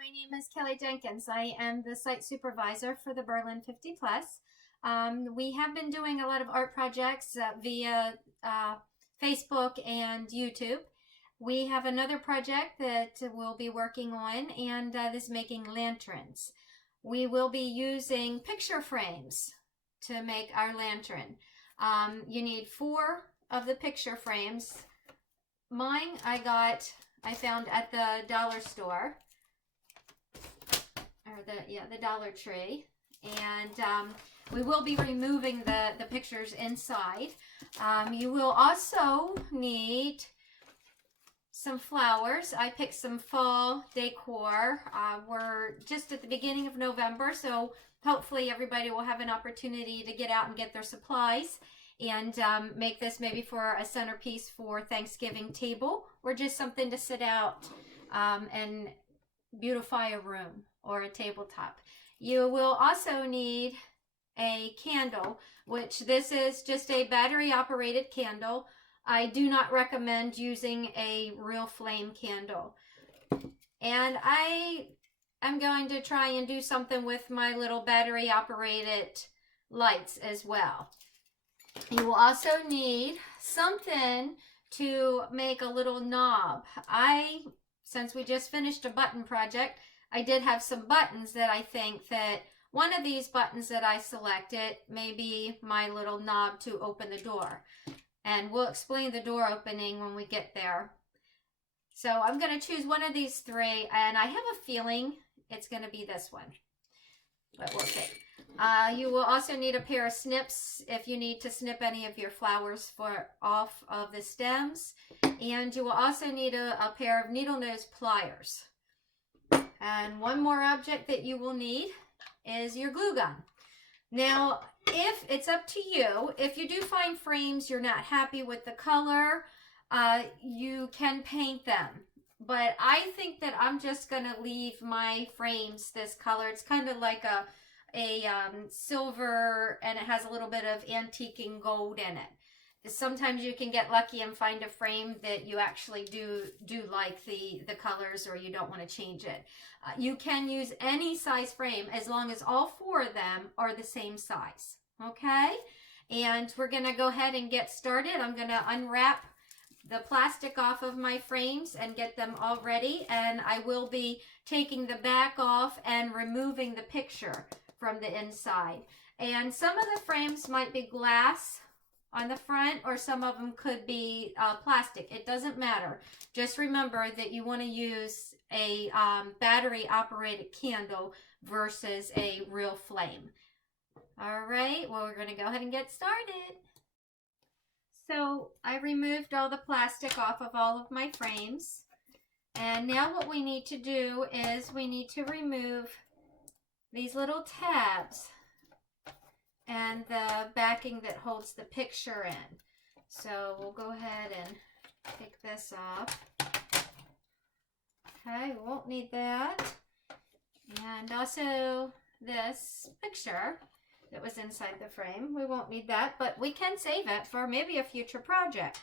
my name is Kelly Jenkins. I am the site supervisor for the Berlin 50 Plus. We have been doing a lot of art projects via Facebook and YouTube. We have another project that we'll be working on, and that is making lanterns. We will be using picture frames to make our lantern. You need 4 of the picture frames. Mine I found at the dollar store, or the Dollar Tree, and we will be removing the pictures inside. You will also need some flowers. I picked some fall decor. We're just at the beginning of November, so hopefully everybody will have an opportunity to get out and get their supplies and make this maybe for a centerpiece for Thanksgiving table, or just something to sit out and beautify a room or a tabletop. You will also need a candle, which this is just a battery operated candle. I do not recommend using a real flame candle. And I am going to try and do something with my little battery operated lights as well. You will also need something to make a little knob. Since we just finished a button project, I did have some buttons that I think that one of these buttons that I selected may be my little knob to open the door. And we'll explain the door opening when we get there. So I'm going to choose one of these 3, and I have a feeling it's going to be this one. But we'll see. You will also need a pair of snips if you need to snip any of your flowers off of the stems. And you will also need a pair of needle nose pliers. And one more object that you will need is your glue gun. Now, if it's up to you, if you do find frames you're not happy with the color, you can paint them. But I think that I'm just going to leave my frames this color. It's kind of like a silver, and it has a little bit of antiquing gold in it. Sometimes you can get lucky and find a frame that you actually do like the colors, or you don't want to change it. You can use any size frame as long as all 4 of them are the same size. Okay? And we're going to go ahead and get started. I'm going to unwrap the plastic off of my frames and get them all ready. And I will be taking the back off and removing the picture from the inside. And some of the frames might be glass on the front, or some of them could be plastic. It doesn't matter. Just remember that you want to use a battery operated candle versus a real flame. All right, well, we're going to go ahead and get started. So I removed all the plastic off of all of my frames. And now what we need to do is we need to remove these little tabs and the backing that holds the picture in. So we'll go ahead and take this off. Okay, we won't need that. And also this picture that was inside the frame, we won't need that, but we can save it for maybe a future project.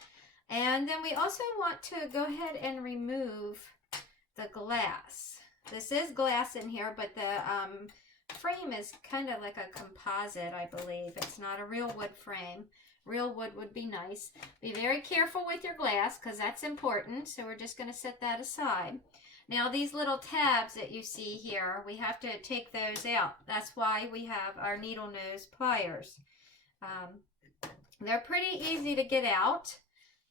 And then we also want to go ahead and remove the glass. This is glass in here, but the frame is kind of like a composite, I believe. It's not a real wood frame. Real wood would be nice. Be very careful with your glass, because that's important. So we're just going to set that aside. Now these little tabs that you see here, we have to take those out. That's why we have our needle nose pliers. They're pretty easy to get out.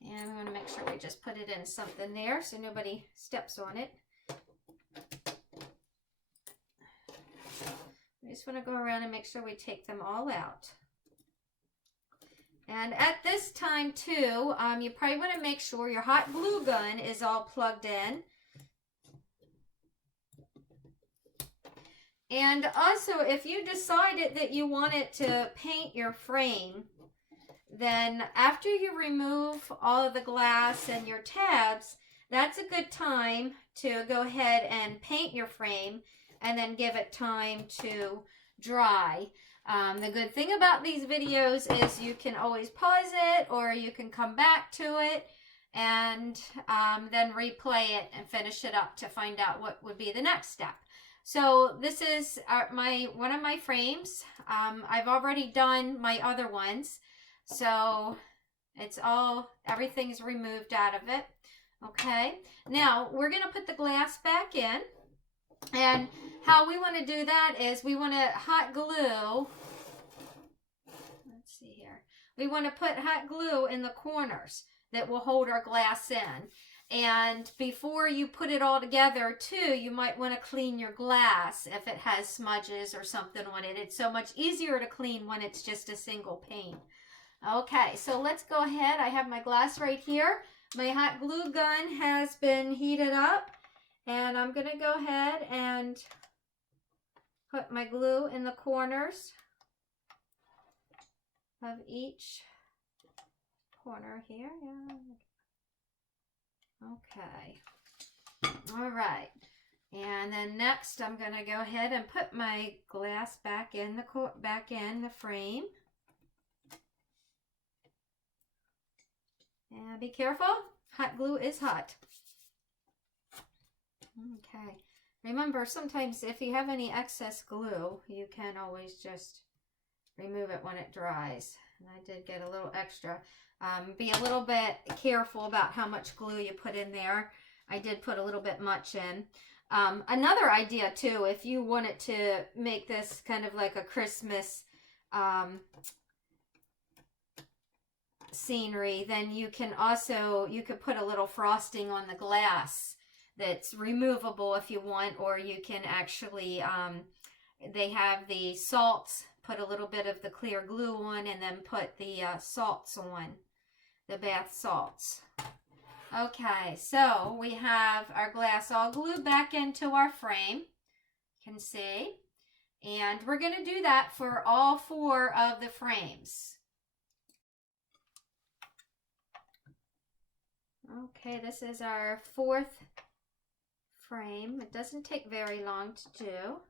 And we want to make sure we just put it in something there so nobody steps on it. We just want to go around and make sure we take them all out. And at this time too, you probably want to make sure your hot glue gun is all plugged in. And also, if you decided that you wanted to paint your frame, then after you remove all of the glass and your tabs, that's a good time to go ahead and paint your frame and then give it time to dry. The good thing about these videos is you can always pause it, or you can come back to it and then replay it and finish it up to find out what would be the next step. So this is one of my frames. I've already done my other ones, so it's everything's removed out of it. Okay, now we're gonna put the glass back in, and how we want to do that is we want to hot glue. Let's see here. We want to put hot glue in the corners that will hold our glass in. And before you put it all together too, you might want to clean your glass if it has smudges or something on it. It's so much easier to clean when it's just a single pane. Okay, so let's go ahead. I have my glass right here. My hot glue gun has been heated up, and I'm going to go ahead and put my glue in the corners of each corner here. Yeah. Okay. All right. And then next I'm going to go ahead and put my glass back in the frame. And be careful. Hot glue is hot. Okay. Remember, sometimes if you have any excess glue, you can always just remove it when it dries. And I did get a little extra. Be a little bit careful about how much glue you put in there. I did put a little bit much in. Another idea too, if you wanted to make this kind of like a Christmas scenery, then you could put a little frosting on the glass that's removable if you want, or you can actually, they have the salts, put a little bit of the clear glue on, and then put the salts on, the bath salts. Okay, so we have our glass all glued back into our frame, you can see, and we're going to do that for all 4 of the frames. Okay, this is our 4th frame. It doesn't take very long to do.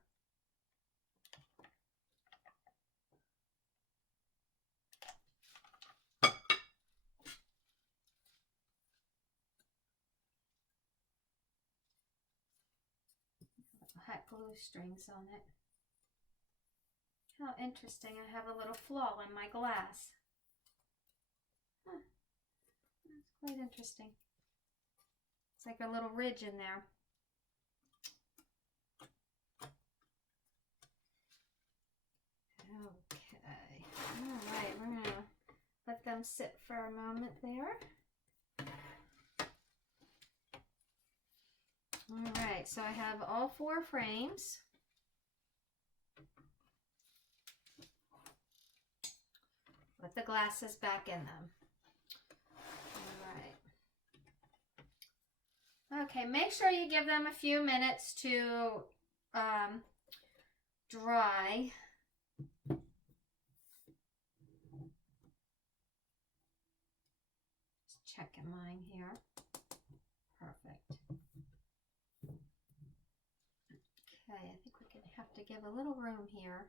Hot glue strings on it. How interesting, I have a little flaw in my glass. Huh. That's quite interesting. It's like a little ridge in there. Okay. All right, we're going to let them sit for a moment there. All right, so I have all 4 frames. With the glasses back in them. All right. Okay, make sure you give them a few minutes to dry. Just checking mine here. Perfect. Okay, I think we're going to have to give a little room here.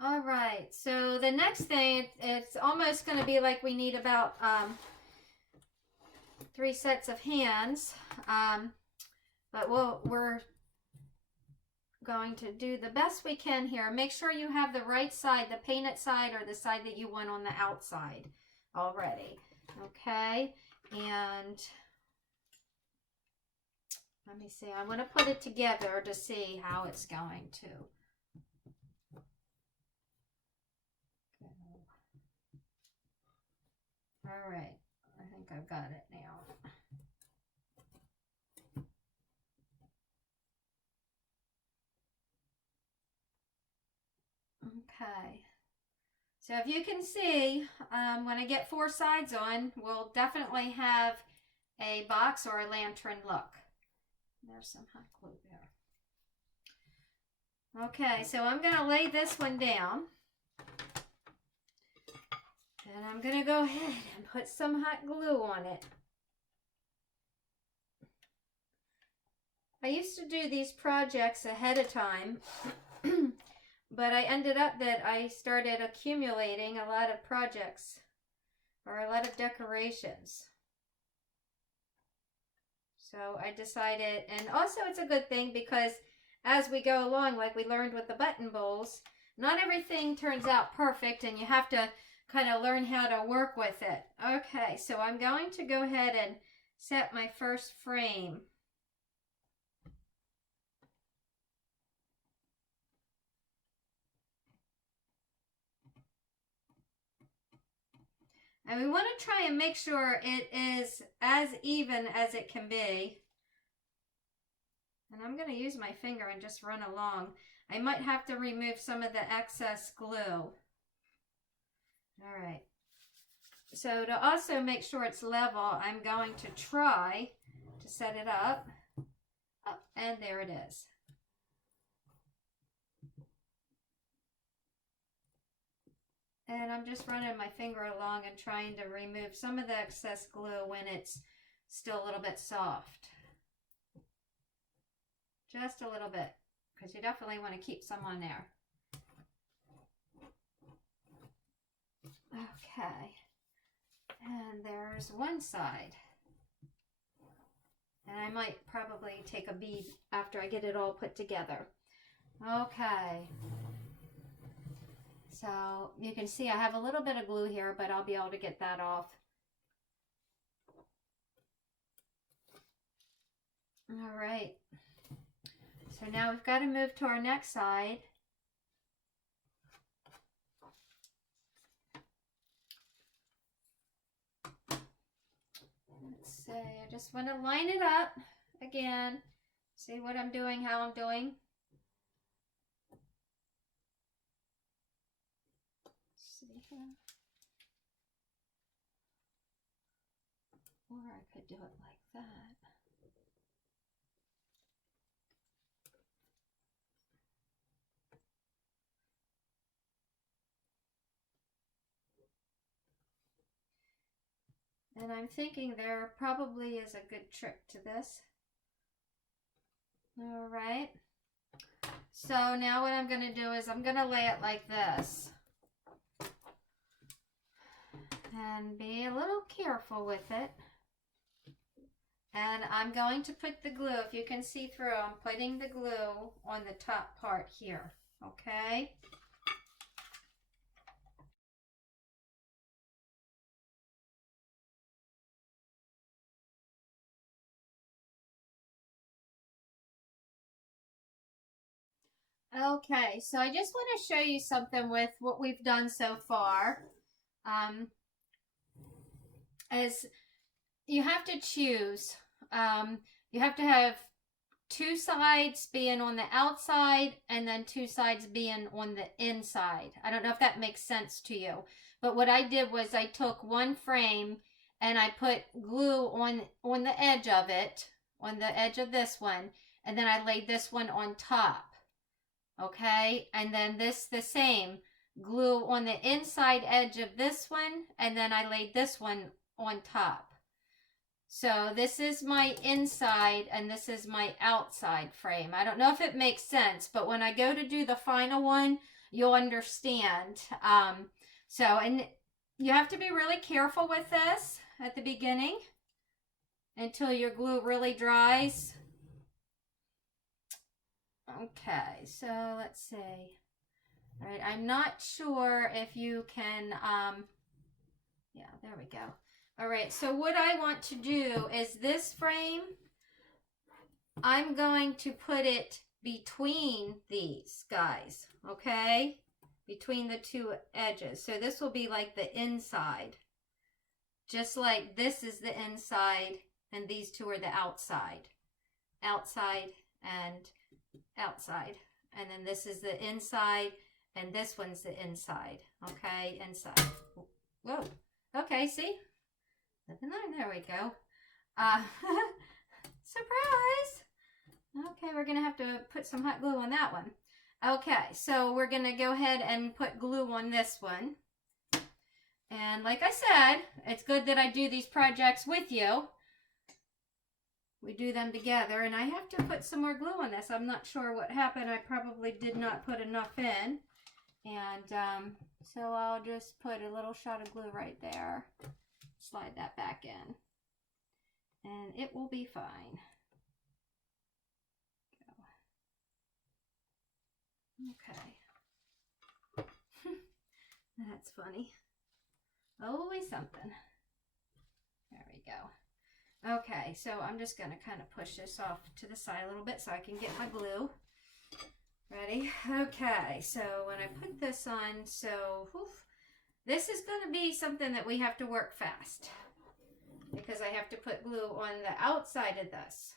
All right, so the next thing, it's almost going to be like we need about 3 sets of hands, but we're going to do the best we can here. Make sure you have the right side, the painted side, or the side that you want on the outside already. Okay, and let me see. I want to put it together to see how it's going to. All right, I think I've got it now. Okay, so if you can see, when I get 4 sides on, we'll definitely have a box or a lantern look. There's some hot glue there. Okay, so I'm going to lay this one down. And I'm going to go ahead and put some hot glue on it. I used to do these projects ahead of time But I ended up that I started accumulating a lot of projects or a lot of decorations. So I decided, and also it's a good thing because as we go along, like we learned with the button bowls, not everything turns out perfect and you have to kind of learn how to work with it. Okay, so I'm going to go ahead and set my first frame. And we want to try and make sure it is as even as it can be. And I'm going to use my finger and just run along. I might have to remove some of the excess glue. All right. So to also make sure it's level, I'm going to try to set it up. Oh, and there it is. And I'm just running my finger along and trying to remove some of the excess glue when it's still a little bit soft. Just a little bit, because you definitely want to keep some on there. Okay. And there's one side. And I might probably take a bead after I get it all put together. Okay. So you can see I have a little bit of glue here, but I'll be able to get that off. All right. So now we've got to move to our next side. Let's see, I just want to line it up again. See what I'm doing, how I'm doing. Let's see here. Or I could do it like that. And I'm thinking there probably is a good trick to this. All right. So now what I'm going to do is I'm going to lay it like this. And be a little careful with it. And I'm going to put the glue, if you can see through, I'm putting the glue on the top part here. Okay. Okay, so I just want to show you something with what we've done so far. As you have to choose, you have to have two sides being on the outside and then two sides being on the inside. I don't know if that makes sense to you, but what I did was I took one frame and I put glue on the edge of it, on the edge of this one, and then I laid this one on top. Okay, and then this the same, glue on the inside edge of this one, and then I laid this one on top. So this is my inside and this is my outside frame. I don't know if it makes sense, but when I go to do the final one, you'll understand. And you have to be really careful with this at the beginning until your glue really dries. Okay, so let's see. All right, I'm not sure if you can, yeah, there we go. All right, so what I want to do is this frame, I'm going to put it between these guys, okay? Between the two edges. So this will be like the inside. Just like this is the inside and these two are the outside. Outside and outside, and then this is the inside and this one's the inside. Okay, inside. Whoa, okay, see, there we go. Surprise. Okay, we're gonna have to put some hot glue on that one. Okay, so we're gonna go ahead and put glue on this one, and like I said, it's good that I do these projects with you. we do them together. And I have to put some more glue on this. I'm not sure what happened. I probably did not put enough in. And so I'll just put a little shot of glue right there. Slide that back in. And it will be fine. Okay. That's funny. Always something. There we go. Okay, so I'm just going to kind of push this off to the side a little bit so I can get my glue. Ready? Okay, so when I put this on, so this is going to be something that we have to work fast because I have to put glue on the outside of this.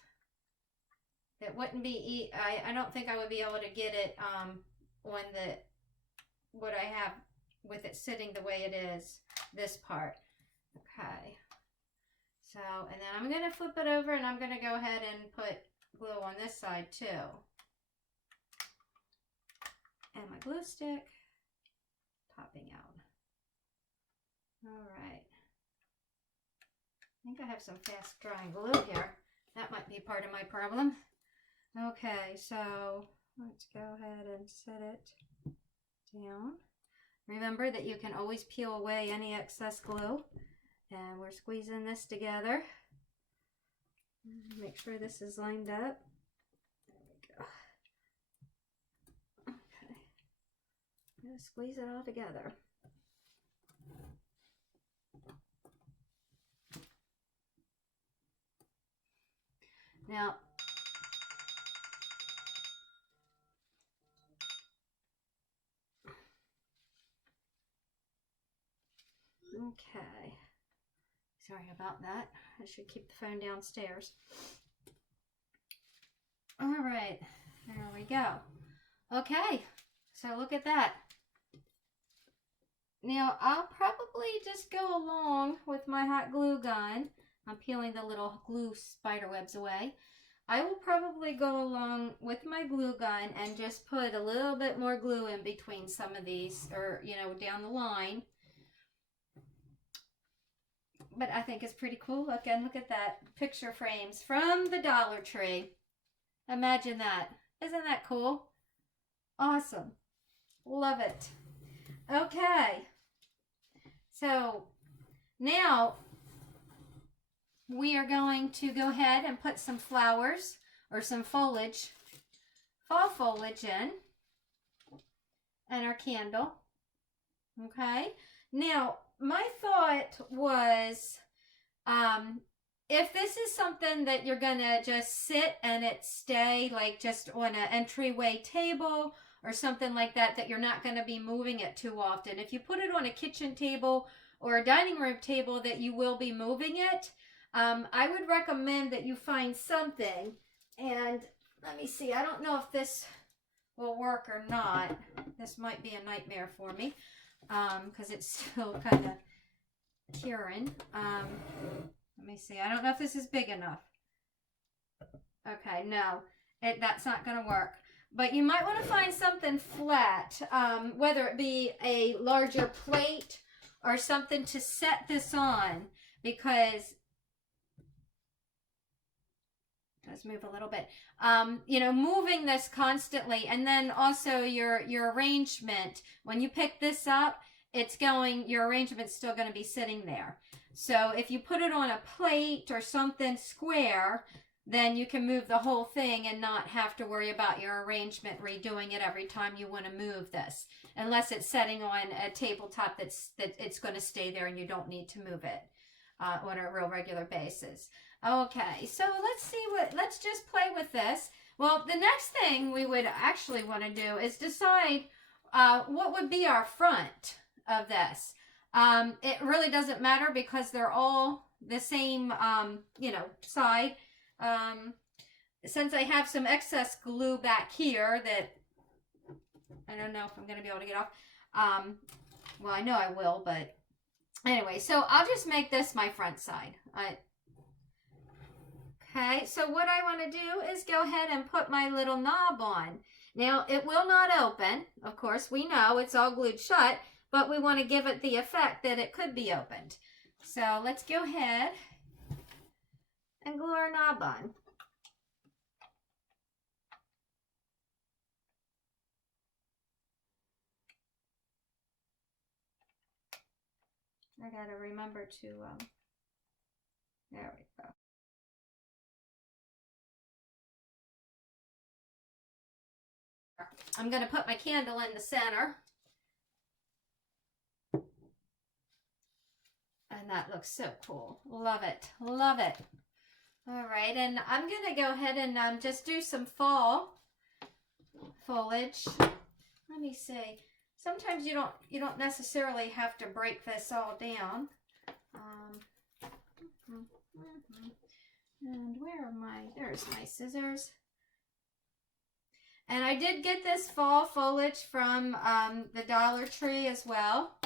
It wouldn't be, I don't think I would be able to get it on the, what I have with it sitting the way it is, this part. Okay. So, and then I'm going to flip it over and I'm going to go ahead and put glue on this side too. And my glue stick popping out. All right. I think I have some fast drying glue here. That might be part of my problem. Okay, so let's go ahead and set it down. Remember that you can always peel away any excess glue. And we're squeezing this together. Make sure this is lined up. There we go. Okay. Just squeeze it all together. Now, okay. Sorry about that. I should keep the phone downstairs. All right, there we go. Okay, so look at that. Now, I'll probably just go along with my hot glue gun. I'm peeling the little glue spider webs away. I will probably go along with my glue gun and just put a little bit more glue in between some of these, or, you know, down the line. But I think it's pretty cool. Again, look at that. Picture frames from the Dollar Tree. Imagine that. Isn't that cool? Awesome. Love it. Okay. So now we are going to go ahead and put some flowers or some foliage, fall foliage in, and our candle. Okay. Now, my thought was, if this is something that you're gonna just sit and it stay like just on an entryway table or something like that, that you're not gonna be moving it too often. If you put it on a kitchen table or a dining room table that you will be moving it, I would recommend that you find something. And let me see, I don't know if this will work or not. This might be a nightmare for me. Because it's still kind of curing. Let me see. I don't know if this is big enough. Okay, no. That's not going to work. But you might want to find something flat, whether it be a larger plate or something to set this on, because let's move a little bit. You know, moving this constantly, and then also your arrangement. When you pick this up, your arrangement's still going to be sitting there. So if you put it on a plate or something square, then you can move the whole thing and not have to worry about your arrangement redoing it every time you want to move this, unless it's setting on a tabletop that it's going to stay there and you don't need to move it on a real regular basis. Okay, so let's just play with this. Well, the next thing we would actually want to do is decide what would be our front of this. It really doesn't matter because they're all the same, you know, side. Since I have some excess glue back here that I don't know if I'm going to be able to get off. Well, I know I will, but anyway, so I'll just make this my front side. Okay, so what I want to do is go ahead and put my little knob on. Now, it will not open. Of course, we know it's all glued shut, but we want to give it the effect that it could be opened. So let's go ahead and glue our knob on. I gotta remember to, there we go. I'm gonna put my candle in the center. And that looks so cool. Love it. Love it. All right, and I'm gonna go ahead and just do some fall foliage. Let me see. Sometimes you don't necessarily have to break this all down. And where are there's my scissors. And I did get this fall foliage from the Dollar Tree as well.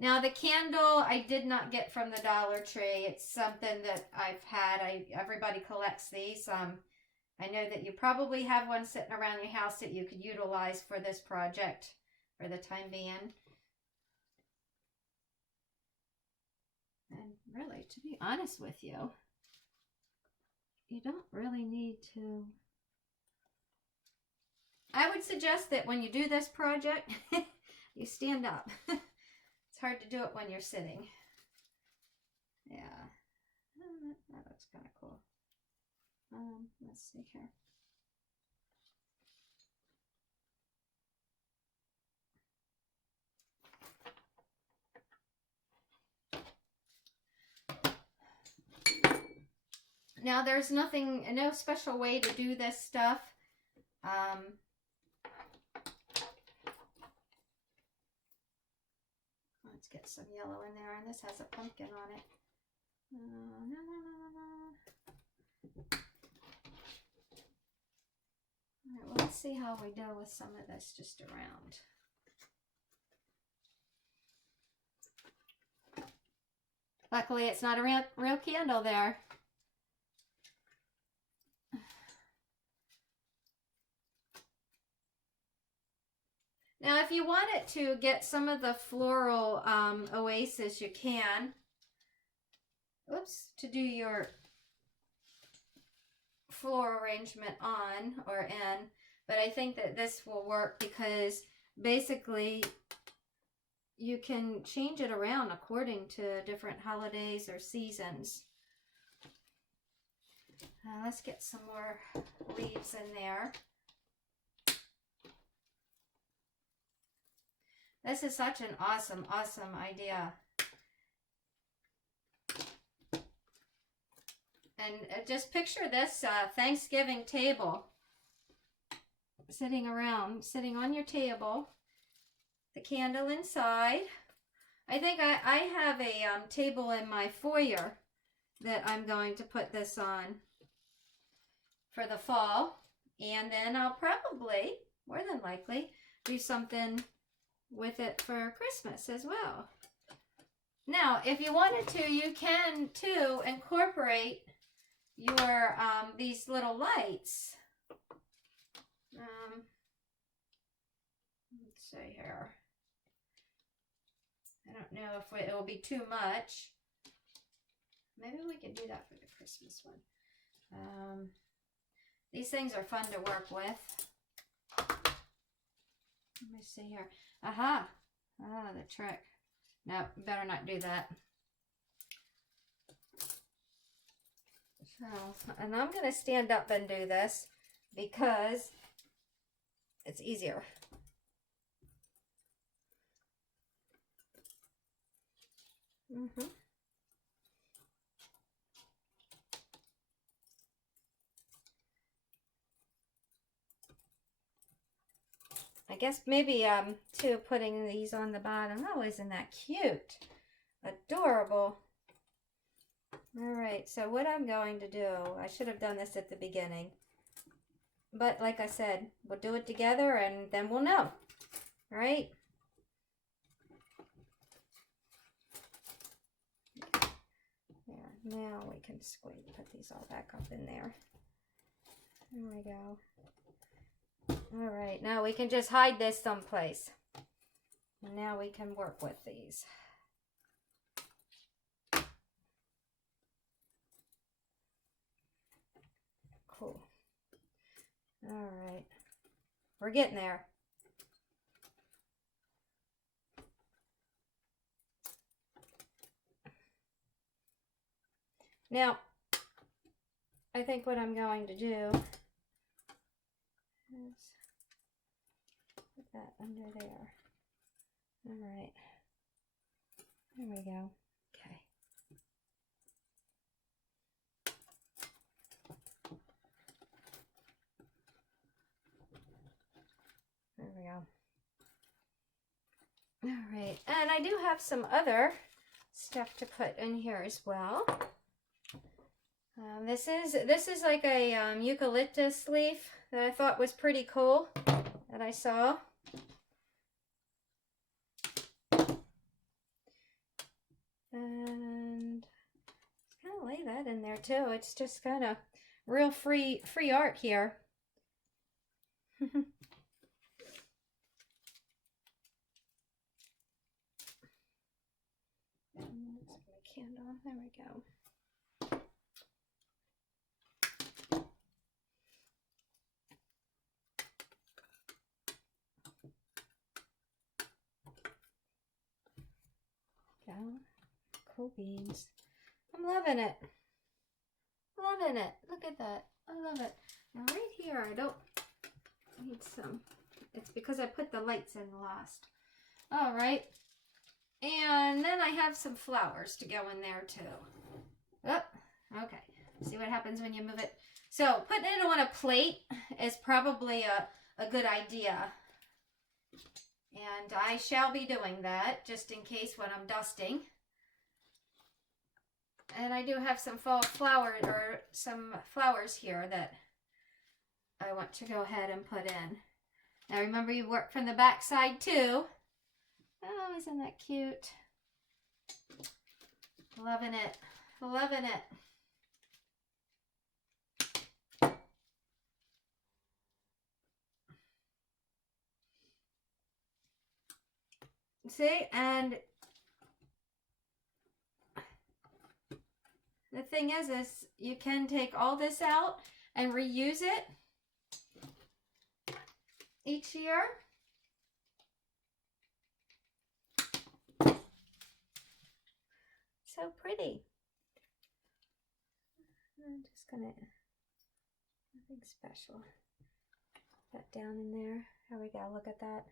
Now the candle I did not get from the Dollar Tree. It's something that I've had. Everybody collects these. I know that you probably have one sitting around your house that you could utilize for this project for the time being. And really, to be honest with you, you don't really need to. I would suggest that when you do this project, you stand up. It's hard to do it when you're sitting. Yeah, that looks kind of cool. Let's see here. Now there's no special way to do this stuff. Let's get some yellow in there, and this has a pumpkin on it. All right, well, let's see how we do with some of this just around. Luckily, it's not a real candle there. Now, if you wanted to get some of the floral oasis, you can. Oops, to do your floral arrangement on or in. But I think that this will work because basically you can change it around according to different holidays or seasons. Let's get some more leaves in there. This is such an awesome, awesome idea. And just picture this Thanksgiving table sitting on your table, the candle inside. I think I have a table in my foyer that I'm going to put this on for the fall. And then I'll probably, more than likely, do something with it for Christmas as well. Now, if you wanted to, you can too incorporate your these little lights. Let's see here. I don't know if it will be too much. Maybe we can do that for the Christmas one. These things are fun to work with. Let me see here. Aha! Ah, the trick. No, better not do that. So, and I'm going to stand up and do this because it's easier. I guess maybe too putting these on the bottom. Oh, isn't that cute? Adorable. All right, so what I'm going to do, I should have done this at the beginning. But like I said, we'll do it together and then we'll know. All right? There, now we can put these all back up in there. There we go. All right, now we can just hide this someplace. And now we can work with these. All right. We're getting there. Now, I think what I'm going to do is put that under there. All right. There we go. Okay. There we go. All right. And I do have some other stuff to put in here as well. This is like a eucalyptus leaf that I thought was pretty cool that I saw. And kind of lay that in there too. It's just kind of real free art here. Let's get my candle. There we go. Cool beans. I'm loving it. Loving it. Look at that. I love it. Now right here, I don't need some. It's because I put the lights in last. All right. And then I have some flowers to go in there too. Oh, okay. See what happens when you move it. So putting it on a plate is probably a good idea. And I shall be doing that just in case when I'm dusting. And I do have some fall flowers or some flowers here that I want to go ahead and put in. Now remember, you work from the back side too. Oh, isn't that cute? Loving it. Loving it. See, and the thing is you can take all this out and reuse it each year. So pretty. I'm just gonna, nothing special. Put that down in there. There we go, look at that.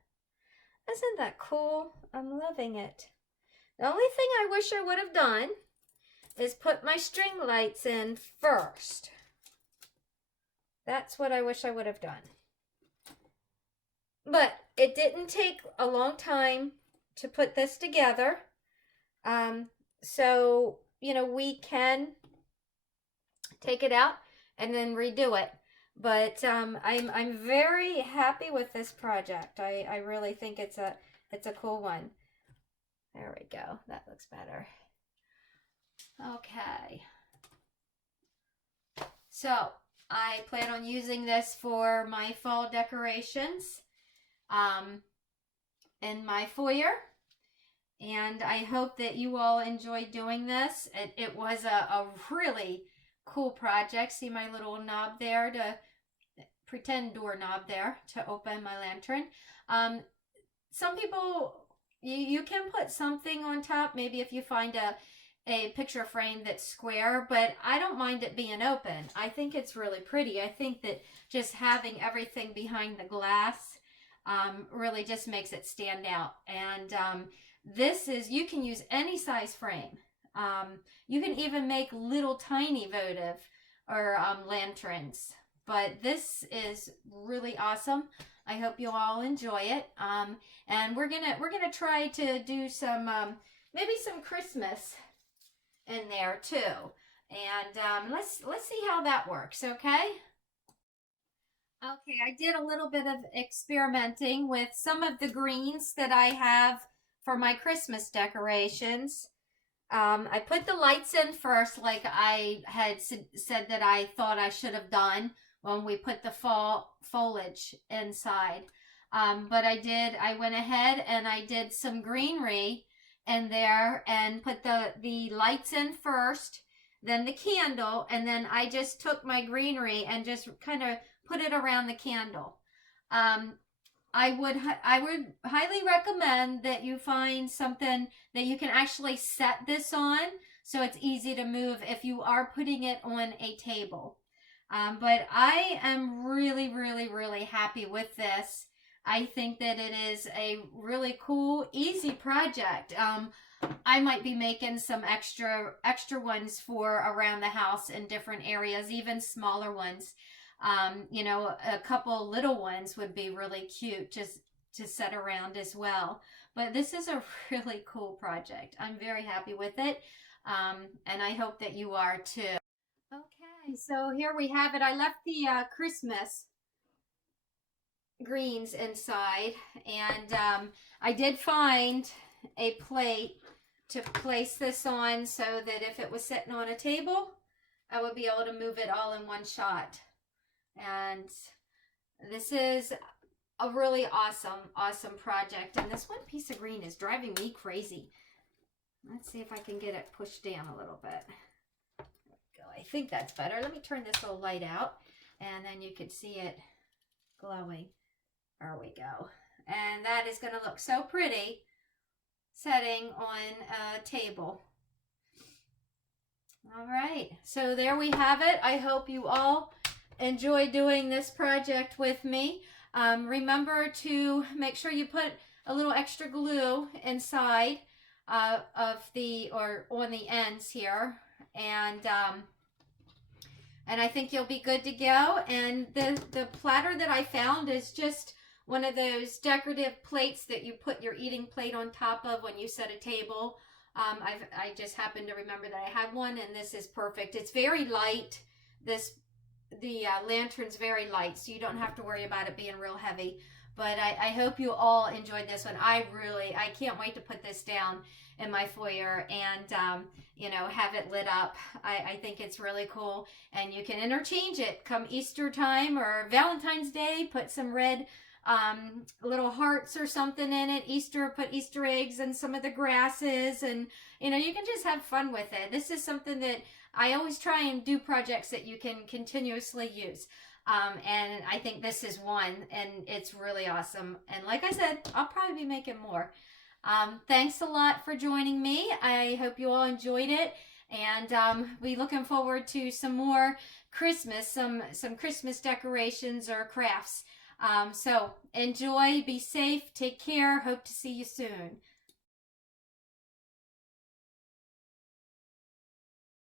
Isn't that cool? I'm loving it. The only thing I wish I would have done is put my string lights in first. That's what I wish I would have done. But it didn't take a long time to put this together. So, you know, we can take it out and then redo it. But I'm very happy with this project. I really think it's a cool one. There we go. That looks better. Okay. So I plan on using this for my fall decorations in my foyer. And I hope that you all enjoyed doing this. It was a really cool project. See my little knob there, to pretend doorknob there to open my lantern. Some people, you can put something on top, maybe if you find a picture frame that's square, but I don't mind it being open. I think it's really pretty. I think that just having everything behind the glass really just makes it stand out. And this is, you can use any size frame. You can even make little tiny votive or lanterns. But this is really awesome. I hope you all enjoy it. And we're gonna try to do some maybe some Christmas in there too. And let's see how that works. Okay. Okay, I did a little bit of experimenting with some of the greens that I have for my Christmas decorations. I put the lights in first, like I had said that I thought I should have done when we put the fall foliage inside. But I went ahead and I did some greenery in there and put the lights in first, then the candle, and then I just took my greenery and just kind of put it around the candle. I would highly recommend that you find something that you can actually set this on so it's easy to move if you are putting it on a table. But I am really, really, really happy with this. I think that it is a really cool, easy project. I might be making some extra ones for around the house in different areas, even smaller ones. You know, a couple little ones would be really cute just to set around as well. But this is a really cool project. I'm very happy with it. And I hope that you are too. Okay, so here we have it. I left the Christmas greens inside, and I did find a plate to place this on so that if it was sitting on a table, I would be able to move it all in one shot. And this is a really awesome project. And this one piece of green is driving me crazy. Let's see if I can get it pushed down a little bit. There we go. I think that's better. Let me turn this little light out, and then you can see it glowing. There we go. And that is going to look so pretty setting on a table. All right. So there we have it. I hope you all enjoy doing this project with me. Remember to make sure you put a little extra glue inside of the, or on the ends here, and I think you'll be good to go. And the platter that I found is just one of those decorative plates that you put your eating plate on top of when you set a table. I just happened to remember that I had one, and this is perfect. It's very light. The lantern's very light, so you don't have to worry about it being real heavy. But I hope you all enjoyed this one. I can't wait to put this down in my foyer and, you know, have it lit up. I think it's really cool. And you can interchange it come Easter time or Valentine's Day. Put some red little hearts or something in it. Easter, put Easter eggs and some of the grasses. And, you know, you can just have fun with it. This is something that I always try and do projects that you can continuously use. And I think this is one, and it's really awesome. And like I said, I'll probably be making more. Thanks a lot for joining me. I hope you all enjoyed it. And we're looking forward to some more Christmas, some Christmas decorations or crafts. So enjoy, be safe, take care. Hope to see you soon.